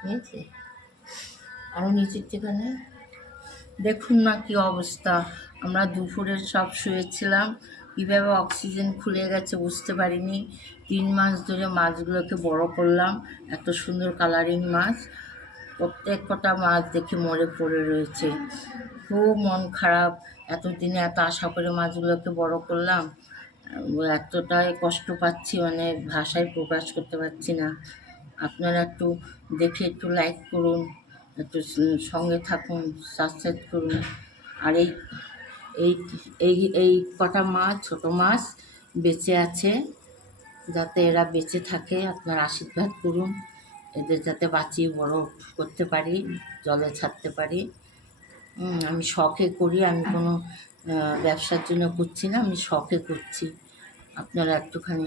বুঝেছি। আরও নিচের যেখানে দেখুন না কি অবস্থা। আমরা দুপুরে সব শুয়েছিলাম, কীভাবে অক্সিজেন খুলে গেছে বুঝতে পারিনি। 3 মাস ধরে মাছগুলোকে বড় করলাম, এত সুন্দর কালারিং মাছ, প্রত্যেক কটা মাছ দেখে মরে পড়ে রয়েছে। খুব মন খারাপ, এতদিনে এত আশা করে মাছগুলোকে বড় করলাম, এতটাই কষ্ট পাচ্ছি, মানে ভাষায় প্রকাশ করতে পারছি না। আপনারা একটু দেখে একটু লাইক করুন, একটু সঙ্গে থাকুন, সাবস্ক্রাইব করুন। আর এই এই এই কটা মাছ, ছোটো মাছ বেঁচে আছে, যাতে এরা বেঁচে থাকে আপনার আশীর্বাদ করুন, এদের যাতে বাঁচিয়ে বড় করতে পারি, জলে ছাড়তে পারি। আমি শখে করি, আমি কোনো ব্যবসার জন্য করছি না, আমি শখে করছি। আপনারা একটুখানি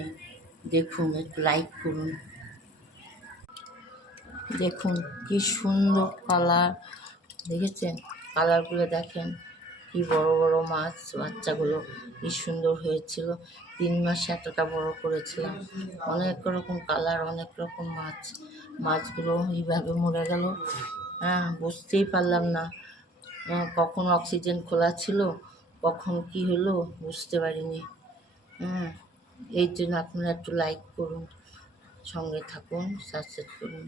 দেখুন, একটু লাইক করুন। দেখুন কি সুন্দর কালার, দেখেছেন? কালারগুলো দেখেন, কি বড় বড় মাছ, বাচ্চাগুলো কি সুন্দর হয়েছিল। 3 মাসে এতটা বড় করেছিলাম, অনেক রকম কালার, অনেক রকম মাছ। মাছগুলো এইভাবে মরে গেল, বুঝতেই পারলাম না কখন অক্সিজেন খোলা ছিল, কখন কি হলো বুঝতে পারিনি। এই জন্য আপনারা একটু লাইক করুন, সঙ্গে থাকুন, সাবস্ক্রাইব করুন।